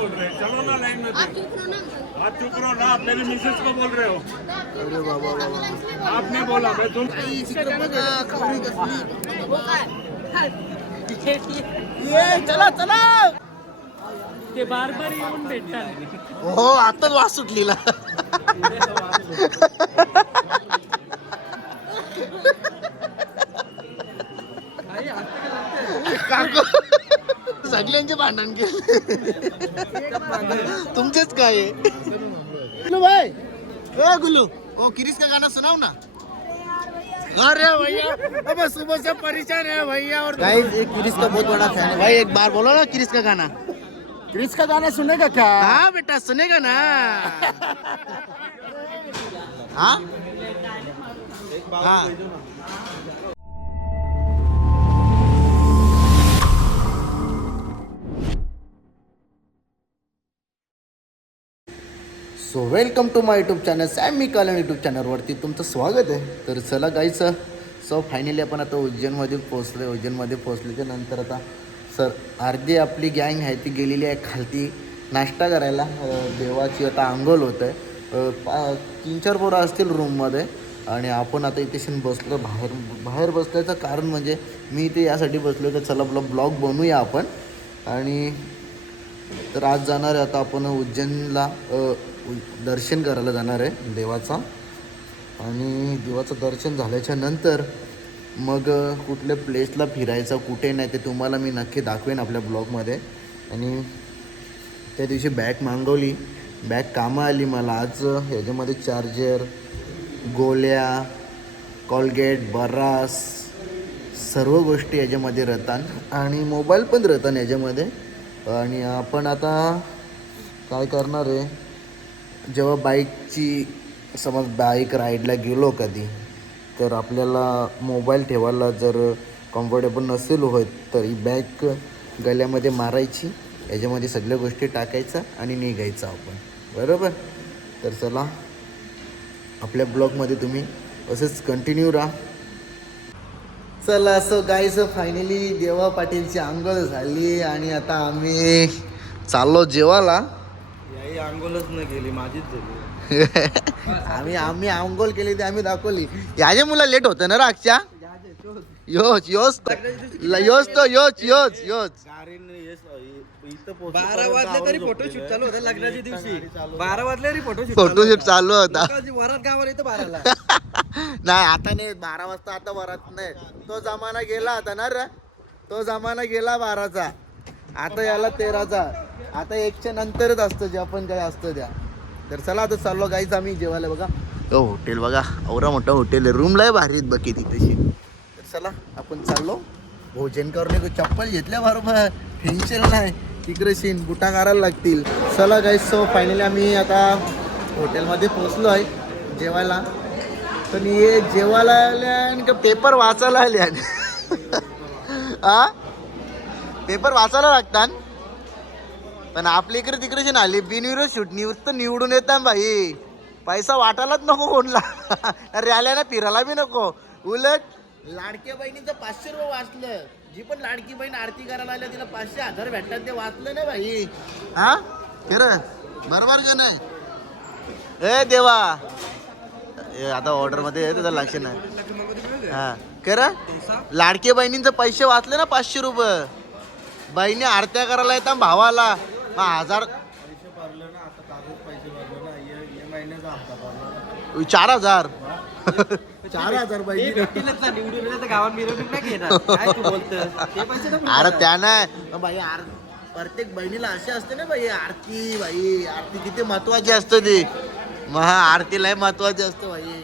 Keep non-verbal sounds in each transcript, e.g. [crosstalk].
बोल रहे हैं चलो ना लाइन में आप चुप रहो ना आप मेरी मिसेस को बोल रहे हो अरे बाबा बाबा आपने बोला मैं तुम ये चला चला ते बार बार येऊन भेटतात. हो आताच वास सुटलीला काकू. सगळ्यांचे भांडण केले. तुमचेच काय आहे? गुलू भाई. ए गुलू. ओ किरीस का गाना सुनाओ ना. अरे भैया. अब सुबह से परेशान है भैया और गाइस एक किरिस का बहुत बड़ा फैन है। भाई एक बार बोलो ना किरिस का गाना। किरिस का गाना सुनेगा क्या? हाँ बेटा सुनेगा ना। [laughs] हाँ? हाँ। So welcome to my YouTube channel Sam मी कालन यूट्यूब चॅनलवरती तुमचं स्वागत आहे. तर चला गायचं सो फायनली आपण आता उज्जैनमध्ये पोचलो उज्जैनमध्ये पोचल्याच्या नंतर आता सर अर्धी आपली गँग आहे ती गेलेली आहे खालती नाश्ता करायला. देवाची आता आंघोळ होतं आहे पा तीन चार पोरं असतील रूममध्ये आणि आपण आता इथे बसलो बाहेर. बाहेर बसल्याचं कारण म्हणजे मी इथे यासाठी बसलो तर चला आपला ब्लॉग बनवूया आपण. आणि तर आज जाणार आहे आता आपण उज्जैनला उ- दर्शन करायला जाणार आहे देवाचा. आणि देवाचं दर्शन झाल्याच्यानंतर मग कुठल्या प्लेसला फिरायचं कुठे नाही ते तुम्हाला मी नक्की दाखवेन आपल्या ब्लॉगमध्ये. आणि त्या दिवशी बॅग मागवली बॅग कामं आली मला. आज ह्याच्यामध्ये चार्जर गोल्या कॉलगेट बरास सर्व गोष्टी याच्यामध्ये रतान आणि मोबाईल पण रतान याच्यामध्ये. आणि आपण आता काय करणार आहे? जेव्हा बाईकची समज बाईक राईडला गेलो कधी तर आपल्याला मोबाईल ठेवायला जर कम्फर्टेबल नसेल होत तर ही बॅग गल्यामध्ये मारायची याच्यामध्ये सगळ्या गोष्टी टाकायच्या आणि निघायचं आपण. बरोबर? तर चला आपल्या ब्लॉगमध्ये तुम्ही असंच कंटिन्यू राहा. चला असं गाईस फायनली देवा पाटीलची आंघोळ झाली आणि आता आम्ही चाललो जेवायला. याही अंघोलच न गेली माझीच झाली. [laughs] आम्ही आम्ही आंघोळ केली ते आम्ही दाखवली. याच्या मुला लेट होतं ना रागच्या? योच योच योच तो योच योच योच बारा वाजले तरी फोटोशूट चालू होता लग्नाच्या दिवशी. बारा वाजले तरी फोटोशूट फोटोशूट चालू होता. वरात गावाला येतो बाराला [laughs] नाही आता नाही बारा वाजता आता वरात नाही. तो जमाना गेला आता ना रे. तो जमाना गेला बाराचा. आता याला तेराचा. आता एकच्या नंतरच असतं जे आपण काय असतं त्या. तर चला आता चाललो गाईच आम्ही जेवायला बघा. हो हॉटेल बघा. औरा मोठं हॉटेल आहे. रूमला भारी आहेत बघ किती तशी तर चला आपण चाललो. भोजन करून चप्पल घेतल्या बरोबर. टेन्शन नाही. तिकडे सीन बुटा करायला लागतील. चला गाईस सो फायनली आम्ही आता हॉटेलमध्ये पोचलो आहे जेवायला. पण हे जेवायला आल्या आणि का पेपर वाचायला आले हा पेपर [laughs] वाचायला लागतात. पण आपल्या इकडे तिकडे ना आली. बिनविरोध शूट नुसतं निवडून येतात भाई. पैसा वाटायलाच नको कोणला. [laughs] आल्या ना फिरायला बी नको. उलट लाडक्या बहिणीचं पाचशे रुपये वाचलं. जी पण लाडकी बहीण आरती करायला आल्या तिला पाचशे हजार भेटतात ते वाचलं ना भाई हा? खरं? बरोबर का नाही? ए देवा. ए, आता ऑर्डरमध्ये आहे, तुझं लक्ष नाही. हा. खरं? लाडके बहिणींचं पैसे वाचले ना पाचशे रुपये. बहिणी आरत्या करायला येतात भावाला. मग हजार चार हजार? [laughs] चार हजार गावात मिरवणूक नाही घेणार. अरे त्या नाही. प्रत्येक बहिणीला असे असते ना बाई आरती बाई आरती किती महत्वाची असते ती. मग हा आरतीला लय महत्वाची असतं बाई.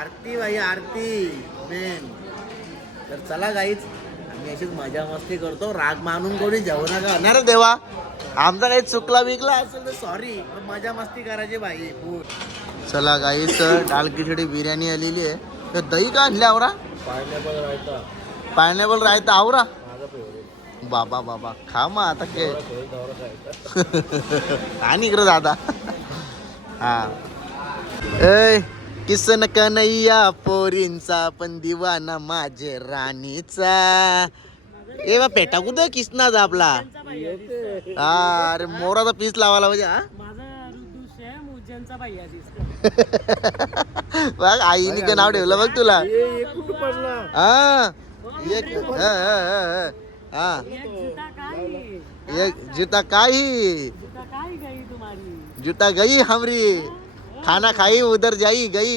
आरती बाई आरती मेन. तर चला गाईच अशीच मजा मस्ती करतो राग मानून कोणी जेवू नका. ना रे देवा आमचा काही चुकला बिकला असेल तर सॉरी पण मजा मस्ती करायची बाई चला गाईच डाळ खिचडी बिर्याणी आलेली आहे. तर दही का आणल्या आवरा? पायनॅपल राहता पायनॅपल रायता आवरा? बाबा बाबा खा मग आता काय राहता आणि इकडे दादा. हा. ऐ किसन कन्हैया पोरींचा पण दिवाना माझे राणीचा. ए बा पेटा कुठं किसनाच आपला? हा अरे मोराचा पीस लावायला पाहिजे हा? बघ आईने का नाव ठेवलं बघ तुला. हा? एक हा, हा, हा, हा. एक जूता काही. एक जूता काही. जूता काही गई तुम्हारी. जूता गई हमरी. खाना खाई उधर जाई गई।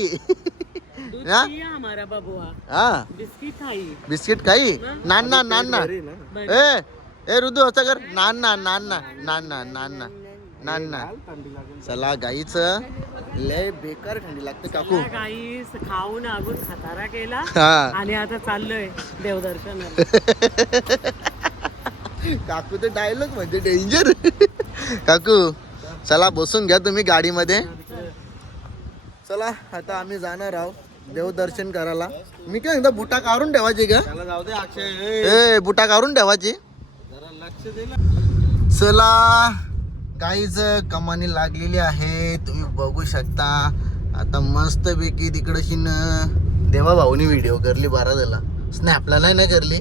हा? हमारा बबुआ। हा। बिस्किट खाई। बिस्किट खाई? नाना नाना घरी ना। ए ए रुदू असं कर। नाना नाना नाना नाना नाना थंडी लागेल. चला गाईच. लय बेकार थंडी लागते काकू. काही खाऊन आगून खतारा केला. हा. आणि आता चाललोय देवदर्शनाला [laughs] काकू ते डायलॉग म्हणजे डेंजर [laughs] काकू चला बसून घ्या तुम्ही गाडीमध्ये. चला आता आम्ही जाणार आहोत देवदर्शन करायला. मी काय एकदा बुटा काढून ठेवायची का? त्याला जाऊ दे अक्षय. ए, बुटा काढून ठेवायची. जरा लक्ष दे ना. चला काहीच कमानी लागलेली आहे. तुम्ही बघू शकता. आता मस्त पैकी तिकडशी न देवा भाऊनी व्हिडिओ करली बारा झाला स्नॅपला नाही ना करली?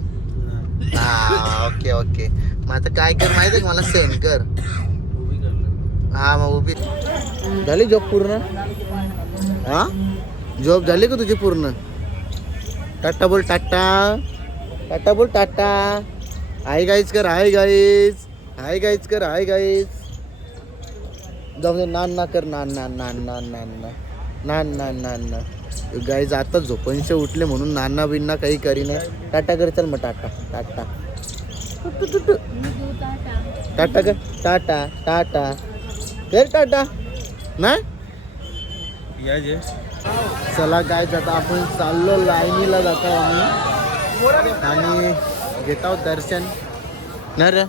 हा. ओके ओके मग आता काय कर माहिती का मला? सेंड कर. हा मग उभी. झाली जॉब पूर्ण? हा? जॉब झाली का तुझी पूर्ण? टाटा बोल टाटा. टाटा बोल टाटा. हाय गाईज कर हाय गाईज हाय गाईज कर हाय गाईज जाऊ दे नान ना कर नान नान नान नान नान ना नान नान नान ना गाईज आता झोपनशे उठले म्हणून नाना बिन्ना काही करी नाही. टाटा कर चल मग टाटा टाटा. टाटा कर टाटा टाटा. कर टाटा. ना? या जे. चला काय जाता आपण चाललो लाईनीला जातो आम्ही. आणि घेत आहोत दर्शन. न रे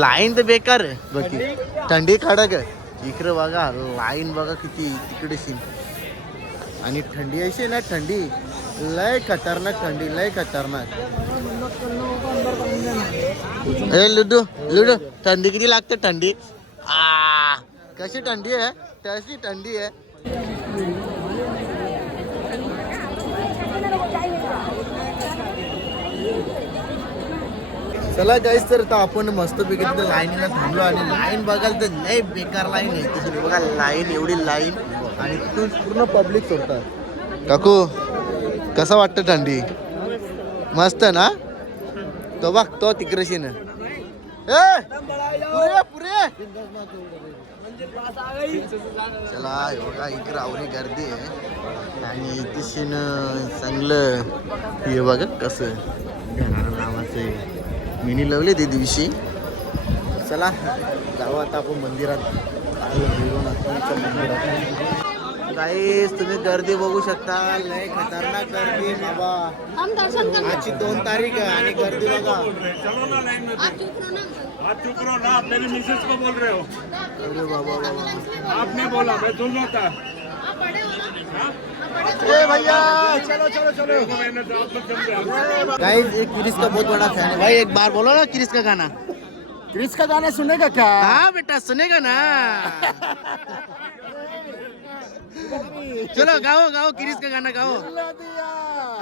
लाईन तर बेकार आहे. बाकी थंडी खडक आहे. इकडे बघा लाईन बघा किती तिकडे सीन आणि थंडी अशी ना थंडी. लय खतरनाक थंडी लय खतरनाक. ए लुडू लुडू थंडी किती लागते थंडी? आ कशी थंडी आहे? कशी थंडी आहे. चला जायच तर आता आपण मस्त पैकी लाईनीला थांबलो आणि लाईन बघाल तर लय बेकार लाईन आहे. तिथे बघा लाईन एवढी लाईन आणि तिथून पूर्ण पब्लिक सोडतात. काकू कसं वाटतं थंडी? मस्त ना? तो बघ तो तिकडेशी ना पुरे पुरे. म्हणजे चला एवढा बघा इकडे आवरी गर्दी आहे. आणि तिशीन चांगलं हे बघा कसं नावाचं मिनी लावले ते दिवशी. चला जाऊ आता आपण मंदिरात आलो भैरवनाथांच्या मंदिरात. गाईस तुम्ही गर्दी बघू शकता. लय खतरनाक गर्दी बाबा. हम दर्शन करने आजची दोन तारीख आहे आणि गर्दी बघा. चलो ना लाइन में आप चुप रहो ना आप चुप रहो ना? आप मेरी मिसेस को बोल रहे हो अरे बाबा बाबा आपने बोला मैं सुन रहा था आप बड़े हो ना ए भैया चलो चलो चलो गाइस एक क्रिस का बहुत बड़ा फैन है। भाई एक बार बोलो ना क्रिस का गाना। क्रिस का गाना सुनेगा क्या? हाँ बेटा सुनेगा ना। [laughs] चलो गाओ गाओ क्रिस का गाना गाओ।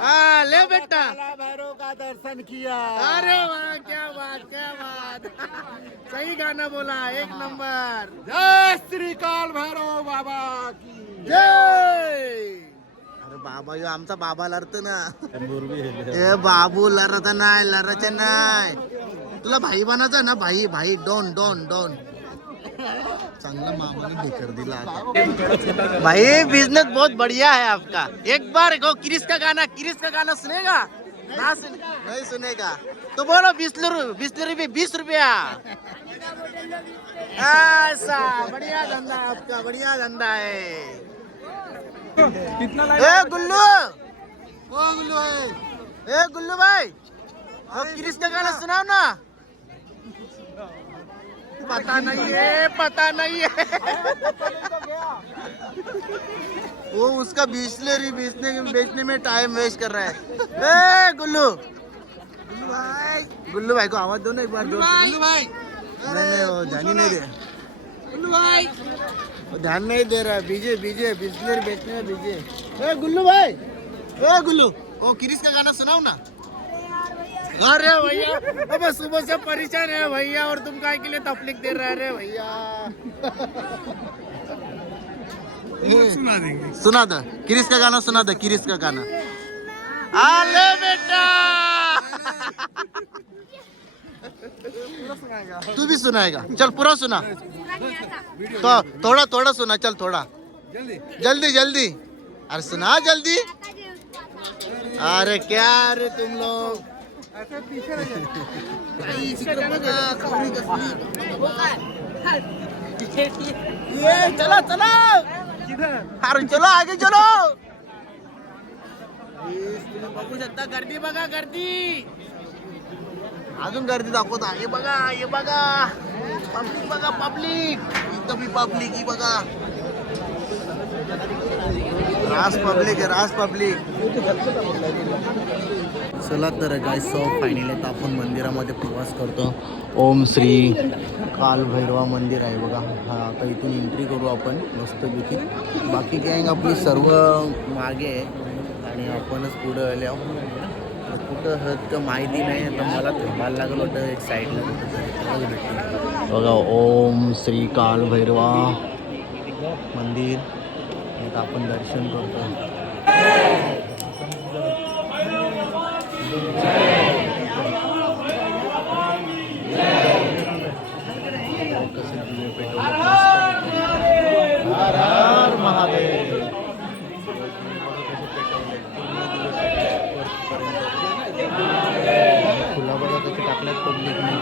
हाँ ले बेटा। भैरव का दर्शन किया। अरे वाह क्या बात क्या बात। सही गाना बोला एक नंबर। जय श्री काल भैरव बाबा की। जय। अरे बाबा यो आमचा बाबा लढत ना। ए बाबू लढत नाही लढायचे नाही। तुला भाई बनायचं ना? भाई भाई डॉन डॉन डॉन। चांगला दिला भाई बिज़नेस बहुत बढ़िया है आपका। एक बार गो क्रिस का गाना क्रिस का गाना सुनेगा? ना सुन नहीं सुनेगा। तो बोलो बीस बीस रुपये बीस रुपया। ऐसा बढ़िया धंधा आपका बढ़िया धंधा है। कितना ए गुल्लू! ओ गुल्लू भाई। ए गुल्लू भाई वो क्रिस का गाना सुनाओ ना। पता नहीं है पता नहीं है। वो उसका बिस्लरी बेचने बेचने में टाइम वेस्ट कर रहा है। ए गुल्लू। गुल्लू भाई गुल्लू भाई को आवाज़ दो ना एक बार दो। गुल्लू भाई। नहीं नहीं वो ध्यान ही नहीं दे। गुल्लू भाई। वो ध्यान नहीं दे रहा बीजे बीजे बिस्लरी बेचने में बीजे ए गुल्लू भाई। ए गुल्लू। वो क्रिस का गाना सुनाओ ना। अरे भैया अब सुबह से परेशान है भैया और तुम काय के लिए तकलीफ़ दे रहे भैया। सुना देंगे। सुना दो। किरिस का गाना सुना दो किरिस का गाना। आले बेटा। तू भी सुनाएगा। चल पूरा सुना। तो थोड़ा थोड़ा सुना चल थोड़ा। जल्दी जल्दी। अरे सुना जल्दी। अरे क्या रे तुम लोग। ये चला चला अरे चलो आगे चलो बघू शकता गर्दी बघा गर्दी अजून गर्दी दाखवता हे बघा हे बघा पब्लिक बघा पब्लिक इथं बी पब्लिक ही बघा रास पब्लिक आहे रास पब्लिक चला तर गाय सो फायनली आता आपण मंदिरामध्ये प्रवास करतो. ओम श्री कालभैरवा मंदिर आहे बघा. हा आता इथून एंट्री करू आपण मस्तपैकी बाकी गँग आपली सर्व मागे आहे. आणि आपणच पुढं आले आहोत. तर कुठं हत का माहिती नाही आता मला थांबायला लागलं होतं एक साईडला. बघा ओम श्री कालभैरवा मंदिर. आता आपण दर्शन करतो कसं दिवे पेटवले मस्त. हर हर महादेव फुला बघा कशी टाकल्यात पब्लिकने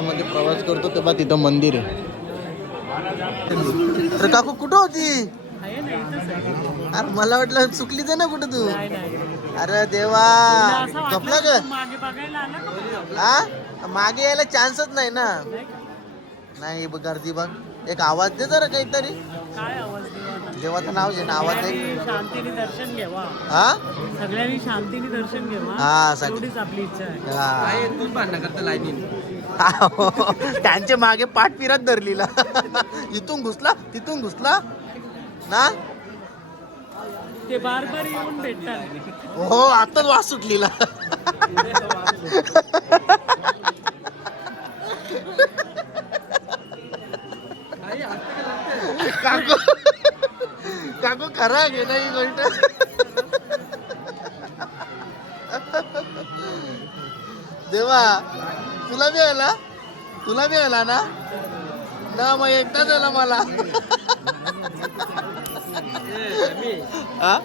आता मंदिरामध्ये प्रवास करतो तेव्हा तिथं मंदिर आहे. काकू कुठं होती. अरे मला वाटलं चुकली तर ना कुठं तू? नाही, नाही. अरे देवा झोपला ग तू मागे बघायला आला का? बघ? हा? मागे यायला चान्सच नाही ना. नाही गर्दी बघ. एक आवाज दे जरा काहीतरी. काय आवाज देवा देवाचं नाव घे ना आवाज दे. सगळ्यांनी शांतीने दर्शन घ्यावा हा? सगळ्यांनी शांतीने दर्शन घ्यावा हा, सग- एवढीच आपली इच्छा आहे. तू भांडणं करता लाईनीन [laughs] त्यांच्या मागे पाठ फिरत धरलीला. [laughs] इथून घुसला तिथून घुसला. ना? ते बार बार येऊन भेटतात. हो आताच वास सुटलीला. काकू काकू खरा घे ना ही गोष्ट? देवा तुला बी आला? तुला बी आला ना? ना मग एकटाच आला मला. हा?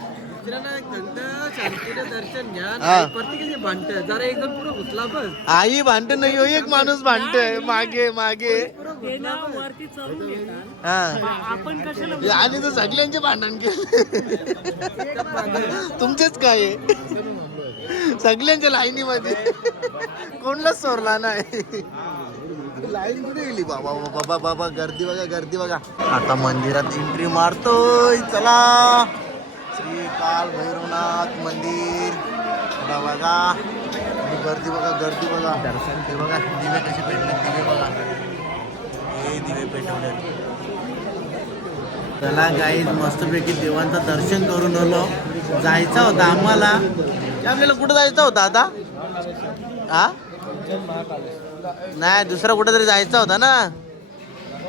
शांतीने दर्शन घ्या. प्रत्येकाचे भांडत जरा एकदम पुढे घुसला बस. आई भांडत नाही हो एक माणूस भांडतोय. मागे मागे. आणि तर सगळ्यांचे भांडण केले. तुमचेच काय आहे? सगळ्यांच्या लाईनीमध्ये. कोणलाच सोरला नाही. लाईन कुठे गेली? बाबा बाबा बाबा गर्दी बघा गर्दी बघा. आता मंदिरात एंट्री मारतोय. चला. श्री काल भैरवनाथ मंदिर. बघा बघा. गर्दी बघा गर्दी बघा. दर्शन ते बघा. दिवे कसे पेटले दिवे बघा. हे दिवे पेटवले चला गाईज मस्तपैकी देवांचं दर्शन करून आलो. जायचा होता आम्हाला. आपल्याला कुठं जायचं होतं आता? हा? नाही दुसरा कुठं तरी जायचा होता ना?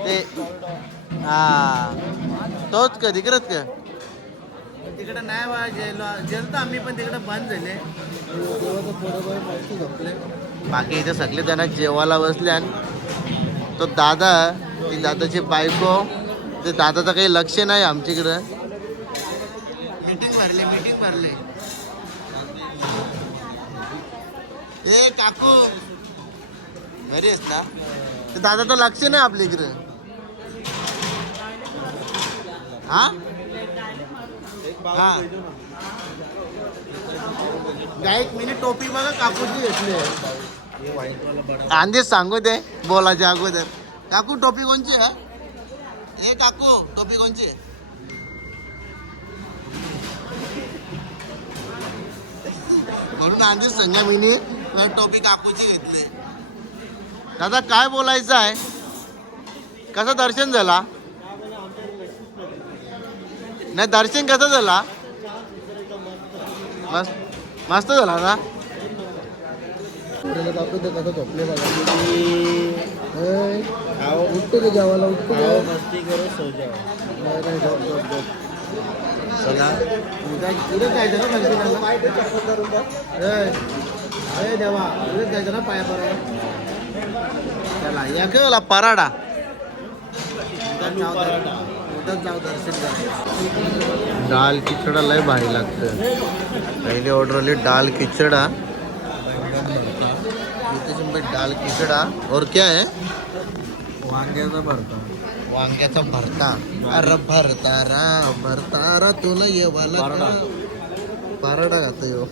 ते हा. तोच का तिकडंच का? तिकडे नाही बा जेलो जेलतो आम्ही पण तिकडे बंद झाले. बाकी इथे सगळे जण जेवायला बसले आणि तो दादा ती दादाची बायको ते दादाचं काही लक्ष नाही आमच्याकडं. मीटिंग भरले मीटिंग भरले. ए काकू. घरी आहेस ना? ते दादाचं लक्ष नाही आपल्या इकडं. हा? हा. गायक मिनी टोपी बघा काकूची घेतली आधीच सांगू दे बोलायच्या अगोदर. काकू टोपी कोणची आहे? ए काकू टोपी कोणची आहे? म्हणून आधीच संजय मिनी टोपी काकूची घेतली दादा काय बोलायचं आहे कसं दर्शन झाला नाही दर्शन कसं झाला मस्त मस्त झाला ना दाखवतो कसं झोपले बघा होय. उठतो का जेवायला उठतो? मस्ती करो सो जाओ नाही, नाही, झोप, झोप, झोप. चला. उद्या उद्या जायचं ना. अरे देवा उद्या जायचं ना पाया पडायला? चला या केला पराडा. डाल खिचडा लय भारी लागतं पहिले ऑर्डर आली डाल खिचडा. डाल खिचडा. और क्या है? वांग्याचा भरता. वांग्याचा भरता. अरे भरतारा भरतारा तुला येवाला का? पराडा. खातो यो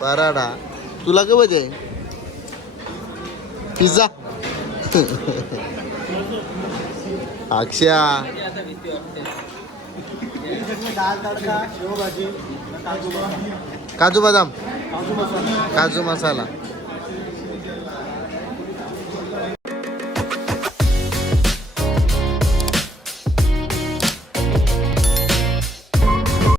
पराडा. तुला काय पाहिजे पिझ्झा. अक्षया. दाल तडका शेवभाजी काजू काजू बदाम. काजू मसाला काजू मसाला.